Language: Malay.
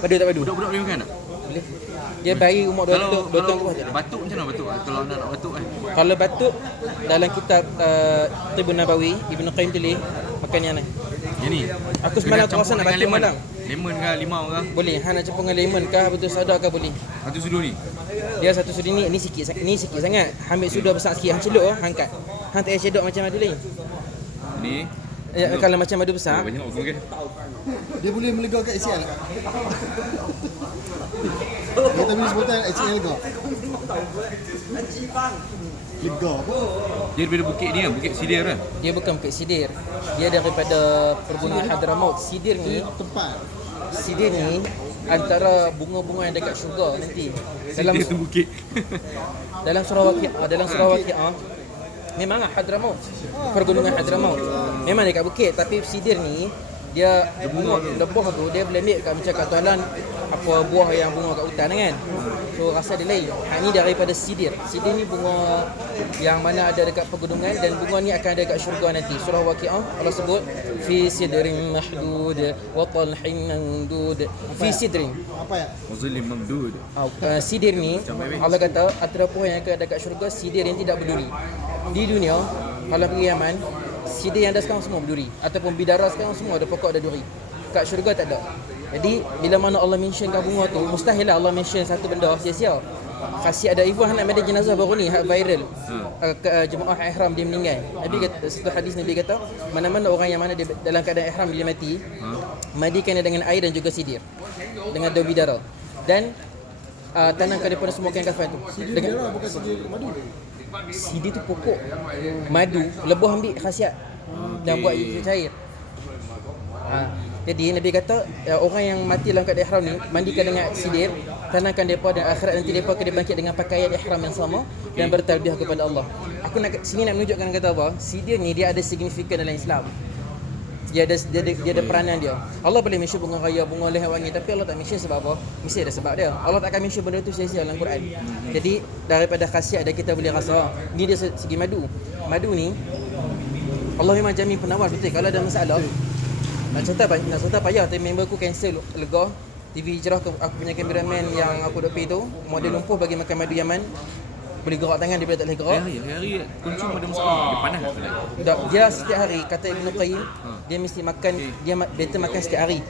Padu tak padu? Budak-budak boleh makan tak? Boleh. Dia bayi umur 2 tahun ke bawah tak ada. Batuk macam mana batuk? Kalau nak batuk kan? Kalau batuk dalam kitab Tibun Nabawi, Ibnu Qayyim tulis makan yang ni. Yang ni. Aku semalam tu rasa nak batuk malam. Lemon ke limau ke? Boleh. Hang nak campur dengan lemon ke betul soda ke boleh. Satu sudu ni. Dia satu sudu ni sikit sangat. Ambil sudu besar sikit, hang celup hang kat. Hang tak payah cedok macam madu lain. Ni. Ya, kalau macam madu besar, Banyak okey. Dia boleh melegakan ACL tak? Dia tak boleh sebutan ACL ke? Lega apa? Dia daripada bukit ni kan, Bukit Sidir kan? dia bukan Bukit Sidir. Dia daripada pergunungan Hadramaut. Sidir ni antara bunga-bunga yang dekat syurga nanti. Sidir tu bukit. Dalam surah Waqi'ah memanglah Hadramaut. Pergunungan Hadramaut. Memang dekat bukit, tapi Sidir ni dia bunga lebuh tu dia boleh ambil kat macam kat tualan apa buah yang bunga kat hutan kan. So rasa dia lain. Hak ni daripada Sidir. Sidir ni bunga yang mana ada dekat pegunungan dan bunga ni akan ada dekat syurga nanti. Surah Waqi'ah Allah sebut fi sidrin mahdud wa talhin mamdud. Fi sidrin. Apa ya? Muslim mamdud. Sidir ni Allah kata antara pohon yang akan ada dekat syurga sidir yang tidak berduri. Di dunia kalau pergi Yaman, sidir yang ada sekarang semua berduri ataupun bidara sekarang semua ada pokok ada duri. Kat syurga tak ada. Jadi bila mana Allah mentionkan bunga tu, mustahil lah Allah mention satu benda sia-sia. Kasih ada ibu nak mandi jenazah baru ni viral. Jemaah ihram dia meninggal. Nabi kata satu hadis Nabi kata, mana-mana orang yang mana dia dalam keadaan ihram dia mati, mandikan dia dengan air dan juga sidir. Dengan daun bidara. Dan tanamkan daripada semua kain kafan tu. Sidir dia bukan sidir madu. Sidir tu pokok madu, lebuh ambil khasiat dan buat cair. Jadi Nabi kata orang yang mati dalam keadaan ihram ni mandikan dengan sidir, tanamkan depa dan akhirat nanti depa akan dibangkit dengan pakaian ihram yang sama dan bertalbiyah kepada Allah. Aku nak sini nak menunjukkan kata apa? Sidir ni dia ada signifikan dalam Islam. Dia ada peranan dia. Allah boleh mention bunga raya, bunga leher wangi, tapi Allah tak mention sebab apa? Mesti ada sebab dia. Allah tak akan mention benda tu sia-sia dalam Quran. Jadi daripada khasiat dia kita boleh rasa ni dia segi madu. Madu ni Allah memang jamin penawar betul. Kalau ada masalah nak cerita payah tapi member aku cancel lega. TV Hijrah aku punya cameraman yang aku dok pergi tu model lumpuh bagi makan madu Yaman. Boleh gerak tangan dia tak boleh gerak. Hari konsum ada masalah. Dia panas Dia setiap hari kata Ibnu Qayyim dia mesti makan dia better makan setiap hari.